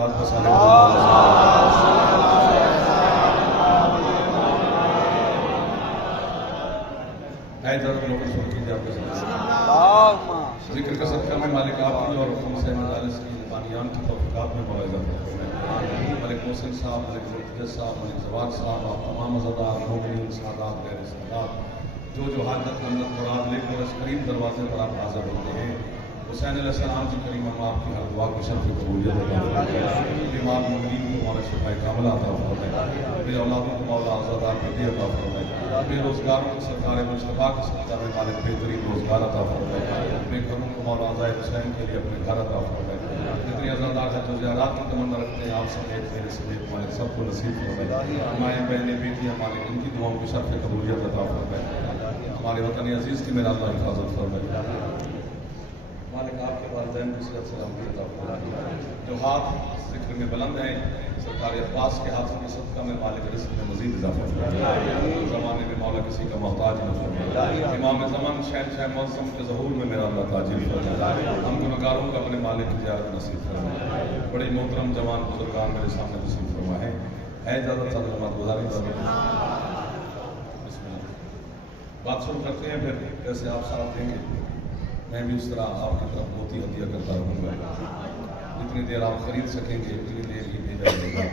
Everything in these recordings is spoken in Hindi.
ज़ात पर साले है ज़रूर लोग शुरू कीजिए आपके साथ जिक्र का सदका में मालिक आपकी और हमसे मजालिस की बानियान की तौफ़ीक़ात में मौज़ा मलिक मोहसिन साहब, मलिक मुर्तज़ा साहब, मलिक जवाद साहब, आप तमाम अज़ादार मोमिनीन सादात गैर सादात जो हाजत मन्नत मुराद लेकर इस करीम दरवाजे पर आप हाज़िर होते हैं, हुसैन अलैहिस्सलाम की करीम हम आपकी हर दुआ को शर्फ़ कबूलियत अता फरमाए, बीमार मुमिनीन को मौला शिफ़ाए कामिला अता फरमाए, मेरे औलादों को मौला आज़ादार बेटी अता फरमाए, बेरोज़गारों को सरकार मुस्तफ़ा के सदक़ा में मालिक बेहतरीन रोज़गार अता फरमाए, बेघरों को मौला आज़ाए हुसैन के लिए अपने घर अता फरमाए, जितने अज़ादार हैं जो ज़ियारत की तमन्ना रखते हैं आप समेत मेरे समेत मालिक सबको नसीब फरमाए, माएँ बहनें बेटियाँ मालिक इनकी दुआओं की शर्फ़ कबूलियत अता फरमाए, हमारे वतन अज़ीज़ की मेरा अल्लाह हिफाज़त फरमाए, मालिक आपके वालिदैन की सेहत सलामती अता फरमाए, जो हाथ ज़िक्र में बुलंद हैं सरकार अब्बास के हाथों के सदक़ा में मालिक रिज़्क़ में मज़ीद इज़ाफ़ा फरमाए, ज़माने में मौला किसी का मोहताज न फरमाए, इमाम ज़मान शहंशाह मौसम के ज़हूर में मेरा अल्लाह ताजिल फरमाए, हम गुनहगारों को अपने मालिक की ज़ियारत नसीब फरमाए, बड़े मोहतरम जवान बुजुर्गान मेरे सामने नसीब फरमाए है ज़्यादा सदक़ात गुज़ारी बात शुरू करते हैं, फिर कैसे आप साथ देंगे मैं भी उस तरह आपकी तरफ मोती हदिया करता रहूँगा, जितनी देर आप खरीद सकेंगे उतनी देर ही भेजा जाएगा,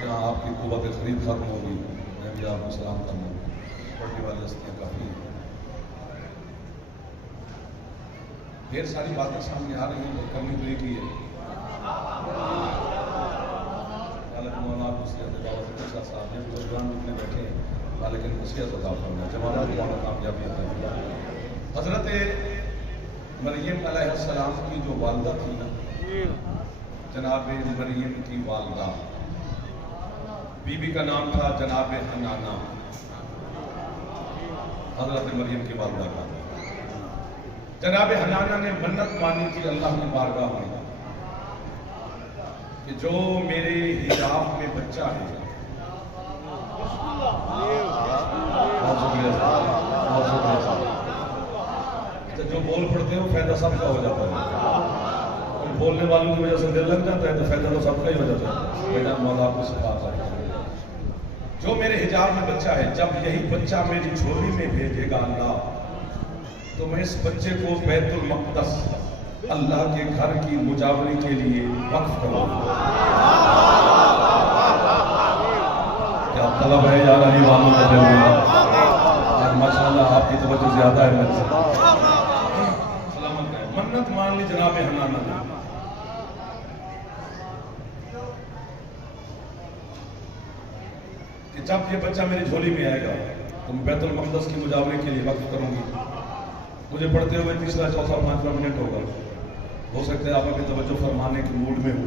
जहाँ आपकी कुव्वत खरीद खत्म होगी मैं भी आपको सलाम करूँगा, पढ़ने वाली हस्तियाँ काफ़ी ढेर सारी बातें सामने आ रही हैं तो करनी तो एक ही है, बैठे हैं लेकिन नसीहत अता फरमाए, जवानों को कामयाबी अता फरमाए। हज़रत मरियम अलैहिस्सलाम की जो वालदा थी ना, जनाब मरियम की वालदा, बीबी का नाम था जनाब हन्नाना, हज़रत मरियम की वालदा का जनाब हन्नाना ने मन्नत मानी थी अल्लाह की बारगाह में कि जो मेरे हिजाब में बच्चा है, तो जो बोल पड़ते हो फायदा सबका हो जाता है, तो बोलने वालों की वजह से दिल लग जाता है तो फायदा तो सबका ही हो जाता है, बेटा मौला आपको सिफात है। जो मेरे हिजाब में बच्चा है, जब यही बच्चा मेरी झोली में भेजेगा अल्लाह, तो मैं इस बच्चे को बैतुल मक़दस अल्लाह के घर की मुजावरी के लिए वक्फ करूँगा। क्या तलब है यार अली वालों का दिल में, माशाअल्लाह आपकी तवज्जो ज्यादा है मेरे से, सलामत है। मन्नत मान ली जनाब हन्नाना ने, कि जब ये बच्चा मेरी झोली में आएगा तो मैं बैतुल मक़दस की मुजावरी के लिए वक्फ करूंगी। मुझे पढ़ते हुए तीसरा चौथा पांचवा मिनट होगा, हो सकता है आप अभी तवज्जो फरमाने के मूड में हो,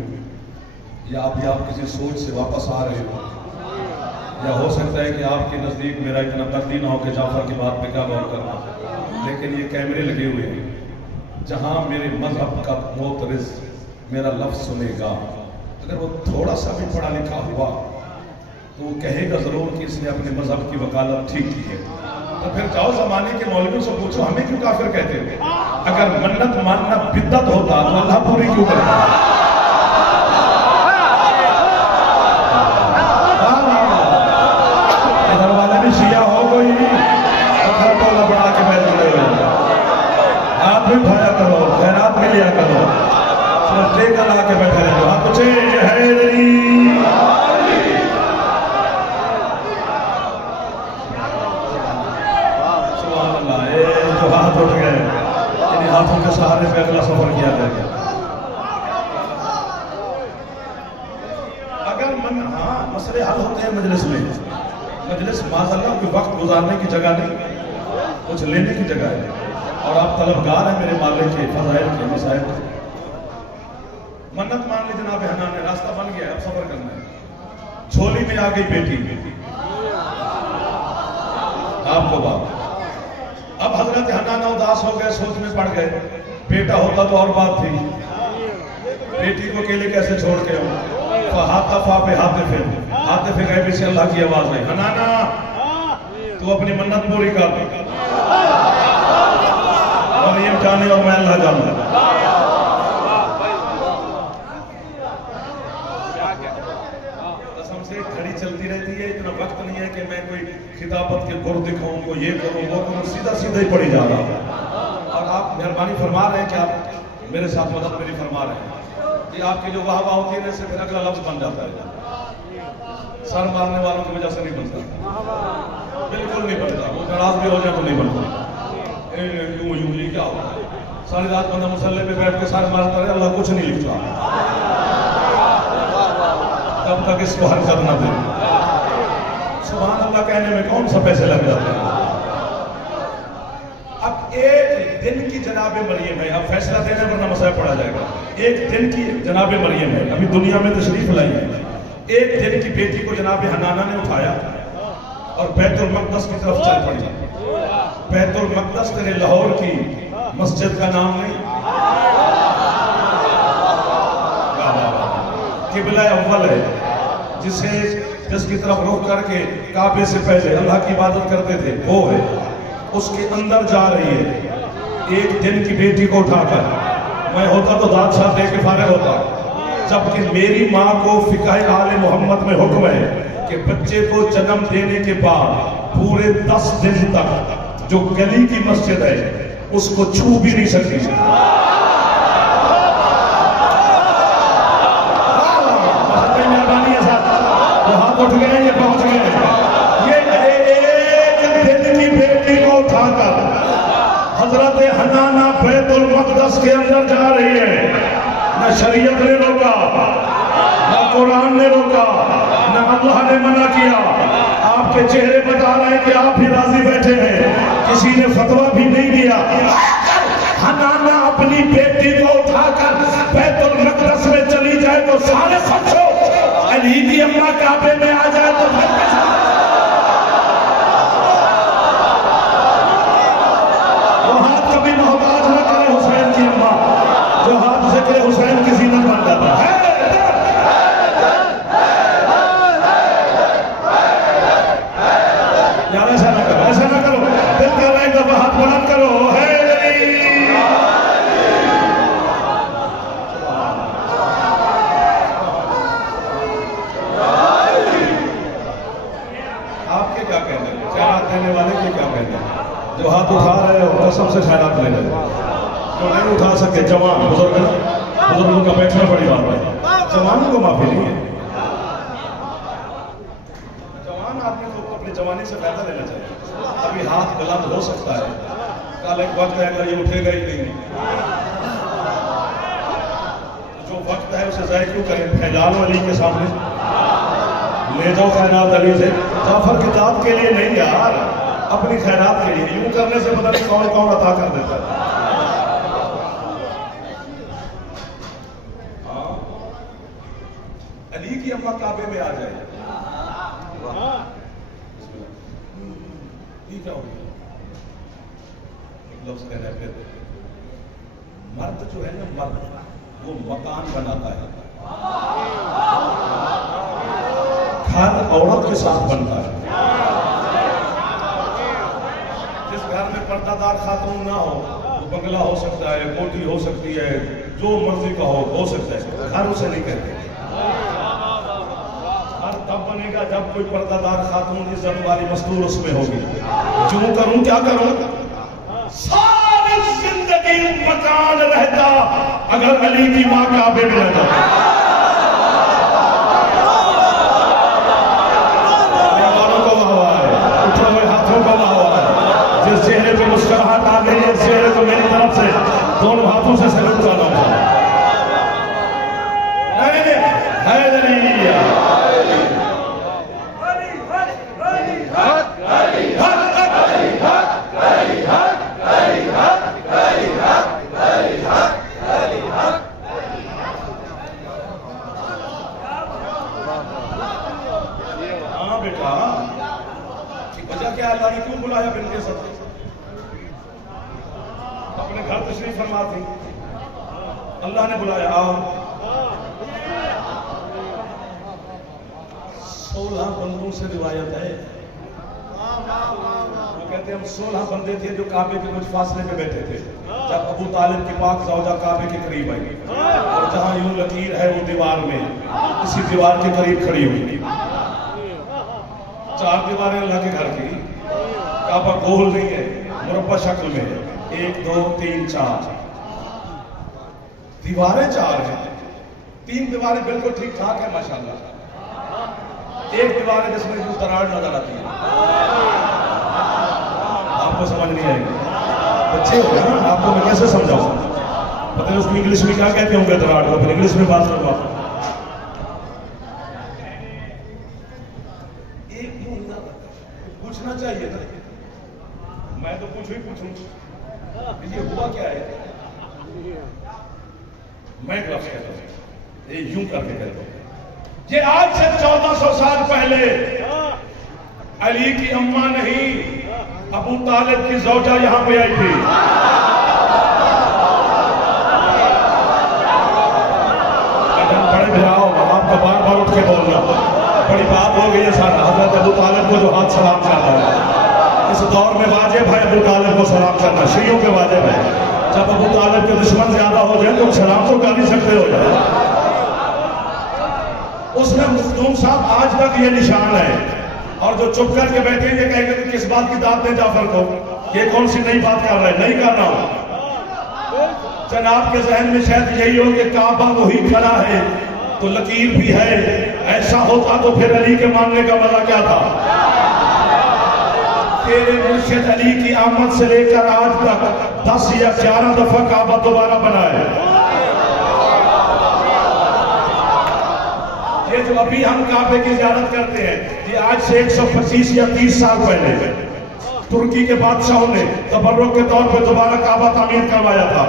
या आप किसी सोच से वापस आ रहे हो, या हो सकता है कि आपके नज़दीक मेरा इतना कदरी ना हो कि जाफर की बात पे क्या गौर करना, लेकिन ये कैमरे लगे हुए हैं, जहां मेरे मजहब का मोतरिज़ मेरा लफ्ज़ सुनेगा, अगर वो थोड़ा सा भी पढ़ा लिखा हुआ तो वो कहेगा ज़रूर कि इसने अपने मजहब की वकालत ठीक की है। तो फिर जाओ ज़माने के मौलवियों से पूछो हमें क्यों काफिर कहते हैं? अगर मन्नत मानना बिद्दत होता तो अल्लाह पूरी क्यों करता? शिया हो कोई पत्थर टोला बढ़ा के बैठ खड़े हो, हाथ भी उठाया करो, खैरात भी लिया करो, सिर्फ टेका ला के बैठे रहो, आप कुछ हैदरी सुभान अल्लाह। जो हाथ उठ गए इन हाथों के सहारे पे अगला सफर किया जाएगा। अगर मन हाँ मसले हल होते हैं मजलिस में, मजलिस माज़अल्लाह कोई वक्त गुजारने की जगह नहीं, कुछ लेने की जगह है, और आप तलबगार हैं मेरे मालिक के फज़ाइल के मसाइल के। मन्नत मान ली जनाब हन्नाना ने, रास्ता बन गया, अब सफर करना है। झोली में आ गई बेटी, आपको बात। अब हजरत हन्नाना उदास हो गए, सोच में पड़ गए, बेटा होता तो और बात थी, बेटी को अकेले कैसे छोड़ के हो। हाथा पे हाथे गए पीछे अल्लाह की आवाज आई, हन्नाना तू अपनी मन्नत पूरी कर, मरियम जाने और मैं अल्लाह जानूं। से घड़ी चलती रहती है, इतना वक्त नहीं है कि मैं कोई खिताबत के गुर दिखाऊं, को ये करूं वो करूं, सीधा सीधा ही पड़ी जा रहा है। और आप मेहरबानी फरमा रहे हैं कि आप मेरे साथ मदद मेरी फरमा रहे हैं कि आपकी जो वाह वाह होती है ना, फिर अगला लफ्ज बन जाता है। सर मारने वालों की वजह से नहीं बनता, बिल्कुल नहीं बनता। वो नाराज भी हो जाए तो नहीं बनता। यूं क्या होता है, सारी रात बंदा मुसल्ले पे बैठ के सर मारता रहे, अल्लाह कुछ नहीं लिखता तब तक इसको हरकत न दे। सुभान अल्लाह कहने में कौन सा पैसे लग जाते हैं। अब एक दिन की जनाबे मरियम है, अब फैसला देने वरना मसला पड़ा जाएगा। एक दिन की जनाबे मरियम है, अभी दुनिया में तशरीफ लाई है। एक दिन की बेटी को जनाबे हनाना ने उठाया और बैतुल मक़दस की तरफ चल पड़ी। बैतुल मक़दस तेरे लाहौर की मस्जिद का नाम नहीं, किबला अव्वल है, जिसकी तरफ रुख करके काबे से पहले अल्लाह की इबादत करते थे, वो है। उसके अंदर जा रही है एक दिन की बेटी को उठाकर। मैं होता तो दाद साहब दे के फारिग होता, जबकि मेरी माँ को फिकाह आले मोहम्मद में हुक्म है कि बच्चे को जन्म देने के बाद पूरे 10 दिन तक जो गली की मस्जिद है उसको छू भी नहीं सकती। हाथ उठ गए, ये पहुंच गए। ये एक दिन की बेटी को उठाकर हजरत हनाना बैतुल मक़दस के अंदर जा रही है। न शरीयत ने रोका, न कुरान ने रोका, न अल्लाह ने मना किया। आपके चेहरे बता रहे हैं कि आप भी राजी बैठे हैं, किसी ने फतवा भी नहीं दिया। हनाना अपनी बेटी को उठाकर बैतुल मक़दस में चली जाए तो सारे खर्चो, अली की अम्मा काबे में आ जाए तो वो हाथ कभी मोहताज न करे हुसैन की अम्मा, जो हाथ से करे हुसैन किसी ने बन जाता है। यार ऐसा ना करो, ऐसा ना करो, दिल कर रहे हैं, हाथ बुलंद करो। है जो हाथ उठा रहे हो कसम से खैरात ले रहे, जो नहीं उठा सके जवान बुजुर्गों का बैठना बड़ी बात है। जवानों को माफी नहीं है। जवान आदमी को अपनी जवानी से फायदा लेना चाहिए। अभी हाथ बुलंद हो सकता है, कल एक वक्त है ये उठेगा ही नहीं। जो वक्त है उसे ज़ाया क्यों करें? फैला लो अली के सामने, ले जाओ खैरात अली से। जाफर की जात के लिए नहीं यार, अपनी खैरात के लिए। यूं करने से पता नहीं कौन कौन अता कर देता है। अली की अम्मा काबे में आ जाए, ये क्या हो गया? एक लफ्ज कहना है फिर, मर्द जो है ना, मर्द वो मकान बनाता है, घर औरत के साथ बनता है। जिस घर में पर्दादार खातून ना हो, वो बंगला हो सकता है, कोठी हो सकती है, जो मर्जी का हो सकता है, घर उसे नहीं कहते। घर तब बनेगा जब कोई पर्दादार खातून इज्जत वाली मस्तूर उसमें होगी। क्यों करूं, क्या करूं? सारी जिंदगी मकान रहता अगर अली की मां काबे में रहता। जिस चेहरे पे मुस्कुराहट आ गई है, चेहरे को मेरी तरफ से दोनों हाथों से सैल्यूट करना चाहिए। हाँ बेटा, वजह क्या है? अल्लाह ने क्यों बुलाया बिन के सब? अपने घर तशरीफ फरमा थी, अल्लाह ने बुलाया, आओ। 16 बंदों से रिवायत है, वो कहते हैं हम 16 बंदे थे जो काबे के कुछ फासले पे बैठे थे जब अबू तालिब की पाक ज़ौजा काबे के करीब आई, और जहां यूं लकीर है वो दीवार में, इसी दीवार के करीब खड़ी हुई। चार दीवारें अल्लाह के घर की, काबा गोल नहीं है, मुरब्बा शक्ल में है। 1 2 3 4 दीवारें 4 हैं, 3 दीवारें बिल्कुल ठीक ठाक है माशाल्लाह, 1 दीवार है जिसमें जो दरार नजर आती है। आपको समझ नहीं आएगी, बच्चे हो गए ना, आपको मैं कैसे समझाऊं? पता नहीं उसको इंग्लिश में क्या कहते होंगे दरार को, फिर इंग्लिश में बात करूंगा। पूछना चाहिए ना, मैं तो पूछूं ही पूछूं, ये हुआ क्या है? मैं एक लफ्ज कहता हूं, ये यूं करके कहता हूं, ये आज से 1400 साल पहले अली की अम्मा नहीं, अबू तालिब की ज़ौजा यहां पे आई थी। बड़े भिराओ, आपका बार बार उठ के बोलना, बड़ी बात हो गई है सारा। हज़रत अबू तालिब को जो हाथ सलाम कर रहा है, इस दौर में वाजिब है अबू तालिब को सलाम करना, शियों के वाजिब है। जब अबू तालिब के दुश्मन ज्यादा हो जाए तो सलाम तो कर नहीं सकते हो जाए। उसमें मखदूम साहब आज तक ये निशान है, और जो चुप करके बैठेंगे कहेंगे कि किस बात की दाद दें जाफर को, ये कौन सी नई बात कर रहे हैं? नहीं कर रहा हूं। जनाब के जहन में शायद यही हो कि काबा वही खड़ा है तो लकीर भी है, ऐसा होता तो फिर अली के मानने का मजा क्या था? तेरे मुर्शिद अली की आमद से लेकर आज तक 10 या 11 दफा काबा दोबारा बना है। ये जो अभी हम काबे की ज़ियारत करते हैं, ये आज से 125 या 30 साल पहले तुर्की के बादशाहों ने तबर्रुक के तौर पर दोबारा काबा तामीर करवाया था।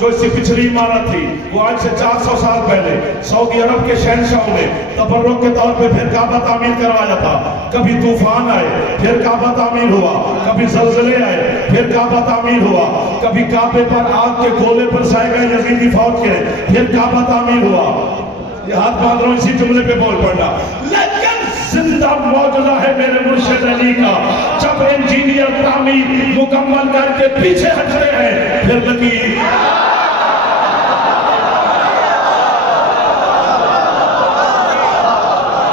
जो इससे पिछली इमारत थी वो आज से 400 साल पहले सऊदी अरब के शहंशाहों ने तबर्रुक के तौर पर फिर काबा तामीर करवाया था। कभी तूफान आए फिर काबा तामीर हुआ, कभी ज़लज़ले आए फिर काबा तामीर हुआ, कभी काबे पर आग के गोले पर साए गए यजीदी फौज के फिर काबा तामीर हुआ। ये हाथ बांध रहा हूं, इसी जुमले पे बोल पड़ना। लेकिन जिंदा मौजूदा है मेरे मुर्शिद अली का, जब इंजीनियर तामीर मुकम्मल करके पीछे हटते हैं फिर लकीर।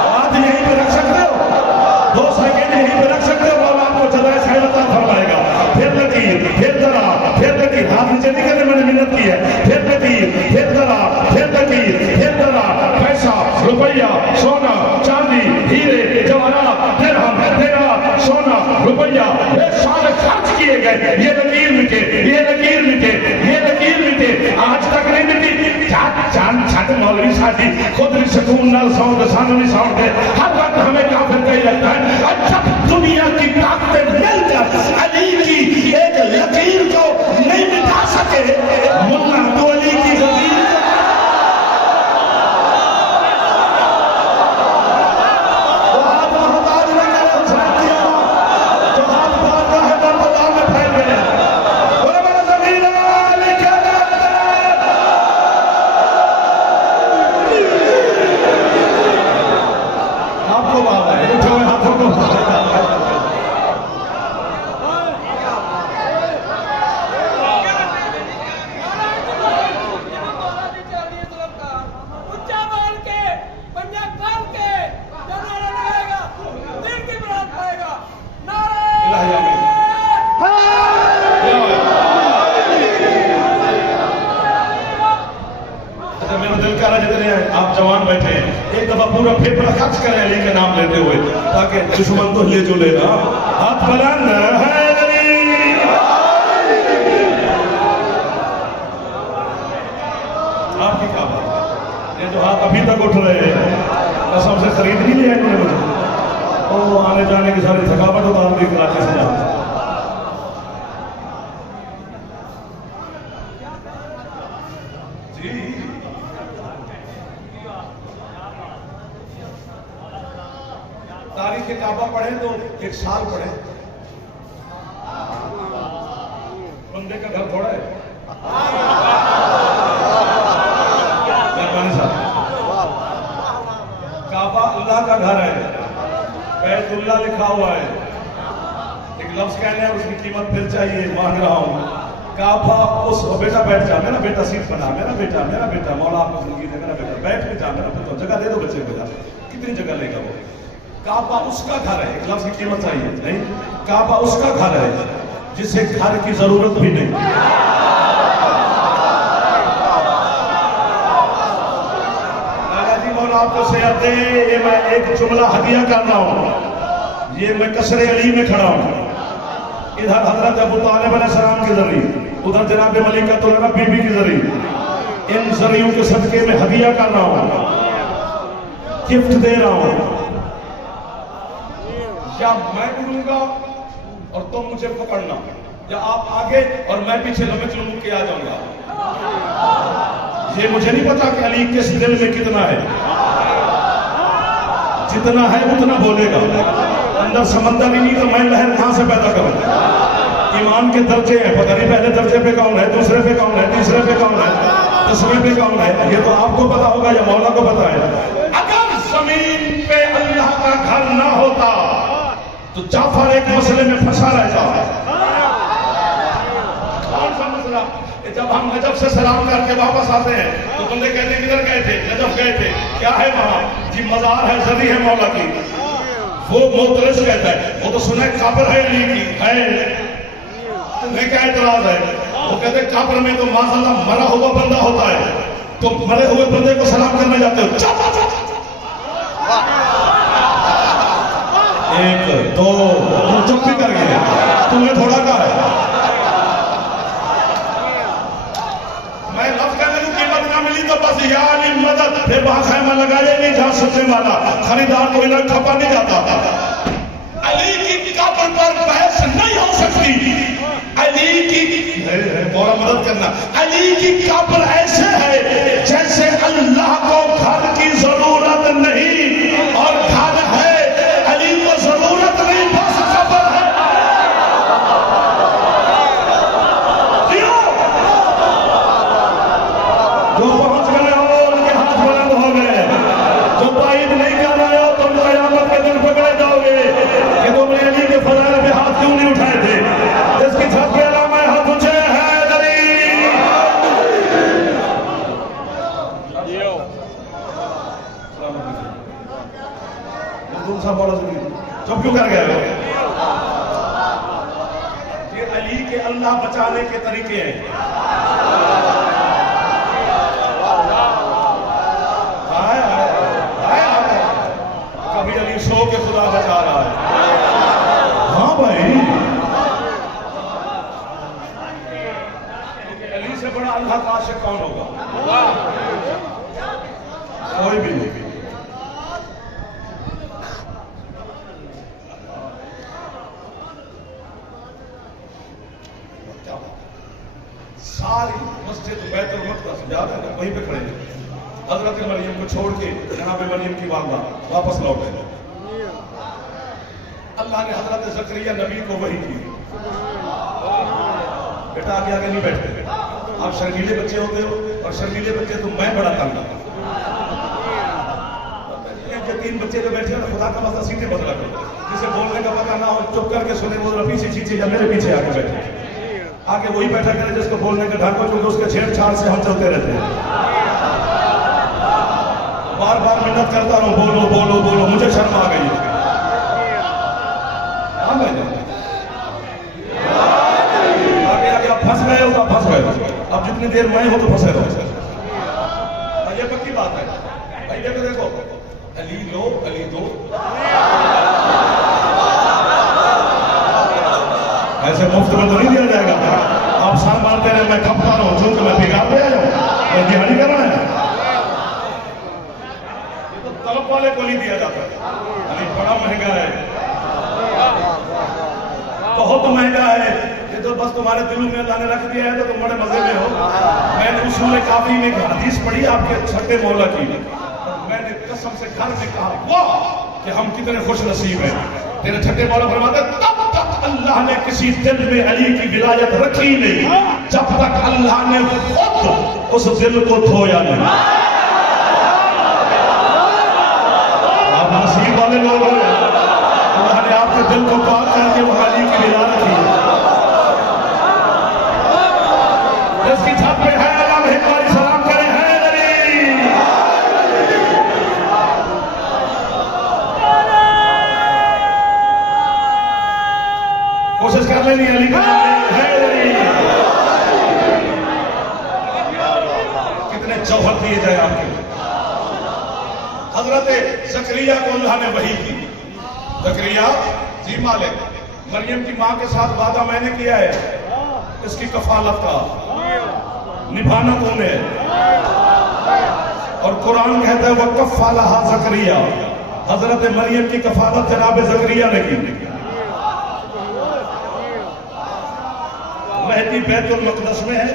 बात यहीं पे रख सकते हो, 2 सेकंड यहीं पे रख सकते हो, मौला आपको जज़ाए खैर अता फरमाएगा। फिर लकीर, फिर दरार, फिर लकीर, हाथ नीचे नहीं करने, मैंने मिन्नत की है। फिर लकीर, फिर दरार, फिर लकीर, फिर दरार, पैसा, रुपया, सोना, चांदी, हीरे, जवाहरात, दिरहम, दिनार, सोना, रुपया, ये सारे खर्च किए गए। ये लकीर मिटे, ये लकीर मिटे, ये लकीर मिटे, आज तक नहीं मिटी। जान छठ मौलवी साथी खुद भी सुकून नाल साउंड सानू नहीं साउंड दे, हर वक्त हमें काफिर का ही लगता है। अच्छा, दुनिया की ताकतें मिलकर अली की एक लकीर को नहीं मिटा सके, मुल्ला तो अली की लकीर आप जवान बैठे हैं, एक दफा पूरा फेफड़ा खर्च करें अली के नाम लेते हुए, ताकि दुश्मन तो ले जुले ना। हाथ बुलंद है अली। आपकी क्या बात, ये जो हाथ अभी तक उठ रहे हैं कसम से खरीद नहीं लिया इन्होंने मुझे, और आने जाने की सारी थकावट उतार दी कराची से यहाँ। जी तारीख काबा पढ़े तो 1 साल पढ़े, बंदे का घर थोड़ा है। काबा अल्लाह का घर है, बैतुल्लाह लिखा हुआ है। एक लफ्ज कहने हैं, उसकी कीमत फिर चाहिए, मांग रहा हूं। काबा उस बेटा बैठ जा, मेरा बेटा सीट बना, मेरा बेटा मौला आपको जिंदगी दे, मेरा बेटा बैठ के जा, मेरा पुत्र जगह दे दो बच्चे को, कितनी जगह लेगा वो। काबा उसका घर है, एक लफ्ज की कीमत चाहिए नहीं, काबा उसका घर है जिसे घर की जरूरत भी नहीं। दादाजी मौला आपको सेहत दे। ये मैं एक जुमला हदिया कर रहा हूं, ये मैं कसरे अली में खड़ा हूं, इधर हजरत अबू तालिब अलैहिस्सलाम के जरिए, उधर जनाब मलिकतुल अरब बीबी के जरिए, इन जरियों के सदके में हदिया कर रहा हूं, गिफ्ट दे रहा हूं। या मैं उड़ूंगा और तुम मुझे पकड़ना, या आप आगे और मैं पीछे लंबे चुलमुक के आ जाऊंगा। ये मुझे नहीं पता कि अली किस दिल में कितना है, जितना है उतना बोलेगा। अंदर समंदर ही नहीं तो मैं लहर कहां से पैदा करूं। ईमान के दर्जे हैं, पता नहीं पहले दर्जे पे कौन है, दूसरे पे कौन है, तीसरे पे कौन है, 10वें पे कौन है, ये तो आपको पता होगा या मौला को पता है। अगर जमीन पे अल्लाह का घर ना होता तो जाफर एक मसले में फंसा रहता। कौन सा मसला? जब हम नजफ से सलाम करके वापस आते हैं तो बंदे कहते हैं किधर गए थे? नजफ गए थे। क्या है वहां? जी मजार है, जरी है मौला की। वो मोतरस कहता है, वो तो सुना है काबर है अली की है, तुम्हें क्या एतराज है? वो कहते हैं काबर में तो माशाल्लाह मरा हुआ बंदा होता है, तो मरे हुए बंदे को सलाम करने जाते हो। एक दो चुप भी कर गए, तुम्हें थोड़ा कहा है। मैं लफ्ज कहने की कीमत ना मिली तो बस यानी मदद, फिर वहां खैमा लगाए नहीं जहां सबसे वाला खरीदार को इधर खपा नहीं जाता। अली की काबर पर बहस नहीं हो सकती। अली की थोड़ा मदद करना, अली की काबर ऐसे है जैसे अल्लाह को घर की जरूरत नहीं और घर है अली को जरूरत नहीं, बस काबर है। जो पहुंच गए हो उनके हाथ बुलंद हो गए, जो तायद नहीं कर रहे हो तुम कयामत के दिन पकड़े जाओगे कि तुमने अली के फजाइल पे हाथ क्यों नहीं उठाए थे। जिसकी छत पे नाम है हाथ ऊंचे है चुप क्यों कर गए? ये अली के अल्लाह बचाने के तरीके हैं। कभी अली सो के खुदा बचा रहा है। हाँ भाई, अली से बड़ा अल्लाह का आशिक कौन होगा? कोई भी नहीं। सारी मस्जिद बैतुल मक़दस याद है ना, वहीं पे खड़े हैं। हजरत मरियम को छोड़ के जनाब मरियम की वालदा वापस लौटे। अल्लाह ने हजरत ज़करिया नबी को वही की, बेटा आगे आगे नहीं बैठते, आप शर्मीले बच्चे होते हो और शर्मीले बच्चे तो मैं बड़ा तंग। ये 3 बच्चे जो बैठे हो ना, खुदा का मसला सीधे बदला करो, जिसे बोलने का पता ना हो चुप करके सुने, वो पीछे चीचे या मेरे पीछे आके बैठे, आगे वही बैठा करे जिसको बोलने का ढंग हो, क्योंकि उसके छेड़छाड़ से हम चलते रहते हैं। बार बार मिन्नत करता हूं, बोलो बोलो बोलो, मुझे शर्म आ गई है। आगे आगे आप फंस गए हो तो आप फंस गए, अब जितनी देर मैं हूं तो फंसे रहो। ये पक्की बात है भाई। देखो देखो, अली लो अली दो, ऐसे मुफ्त में तो नहीं दिया जाएगा। आप साल मारते रहे, मैं खपता रहूं, चूंकि मैं बिगाड़ पे आया हूं और दिहाड़ी करना है, ये तो तलब वाले को नहीं दिया जाता। अली बड़ा महंगा है, बहुत महंगा है। ये तो बस तुम्हारे दिलों में अल्लाह ने रख दिया है तो तुम बड़े मजे में हो। मैंने उसूल काफी में हदीस पढ़ी आपके छठे मौला की, मैंने कसम से घर में कहा वाह कि हम कितने खुश नसीब हैं। तेरे छठे मौला फरमाते तब तक अल्लाह ने किसी दिल में अली की विलायत रखी नहीं जब तक अल्लाह ने खुद उस दिल को धोया नहीं। आप नसीब वाले लोग हो, अल्लाह ने आपके दिल को पाक करके वो अली की विलायत रखी। जिसकी छत पे है अल्लाह में एक बार सलाम करें, है अली। हजरत जकरिया को अल्लाह ने वही की, जकरिया जी मालिक, मरियम की मां के साथ वादा मैंने किया है, इसकी कफालत का निभाना तूने। और कुरान कहता है वह कफ़ालहा जकरिया, हजरत मरियम की कफालत जनाब जकरिया ने की। महदी बैतुल मक़दस में है,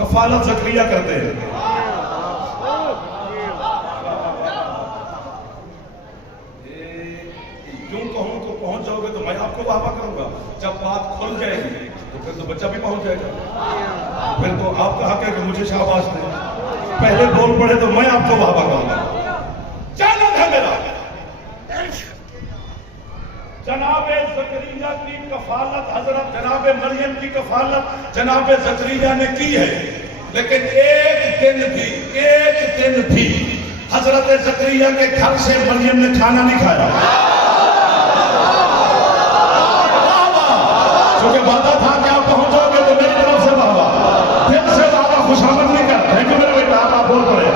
कफालत जकरिया करते हैं। यूं कहूं तो पहुंच जाओगे तो मैं आपको वाहवा करूंगा, जब बात खुल जाएगी तो फिर तो बच्चा भी पहुंच जाएगा, फिर तो आपका हक है कि मुझे शाबाश दें। पहले बोल पड़े तो मैं आपको वाहवा करूंगा। चैलेंज है मेरा, जनाबे जकरिया की कफालत, हजरत जनाबे मरियम की कफालत जनाबे जकरिया ने की है, लेकिन एक दिन भी हजरत जकरिया के घर से मरियम ने खाना नहीं खाया, क्योंकि वादा था कि आप पहुंचोगे तो मेरी तरफ से वादा, दिल से वादा खुशामद नहीं करते कि मेरे बेटा आप बोल पड़े।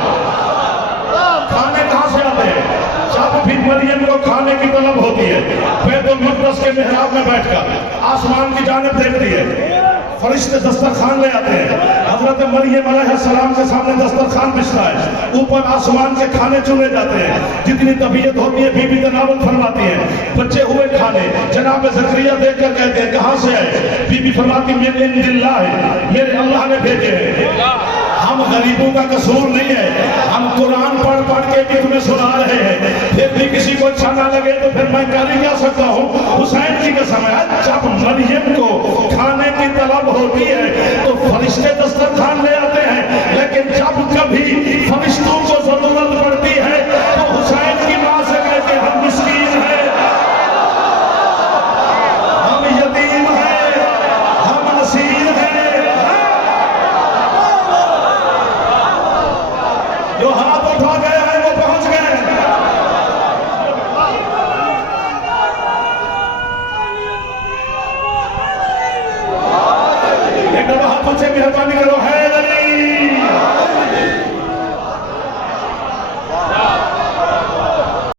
खाने कहां से आते हैं? जब भी मरियम को खाने की तलब होती है, बैतुल मक़दस के मेहराब में बैठकर आसमान की जानिब देखती है, फरिश्ते दस्तरखान ले आते हैं, हजरत मरियम अलैहिस्सलाम के सामने दस्तरखान बिछता है, ऊपर आसमान के खाने चुने जाते हैं, जितनी तबीयत होती है बीबी तनावल फरमाती है, बचे हुए खाने जनाब जकरिया देखकर कहते हैं कहां से आए? बीबी फरमाती मेरे इंदिल्लाह है, मेरे अल्लाह ने भेजे हैं। हम गरीबों का कसूर नहीं है, हम कुरान पढ़ पढ़ के भी तुम्हें सुना रहे हैं, फिर भी किसी को अच्छा ना लगे तो फिर मैं कर ही क्या सकता हूँ।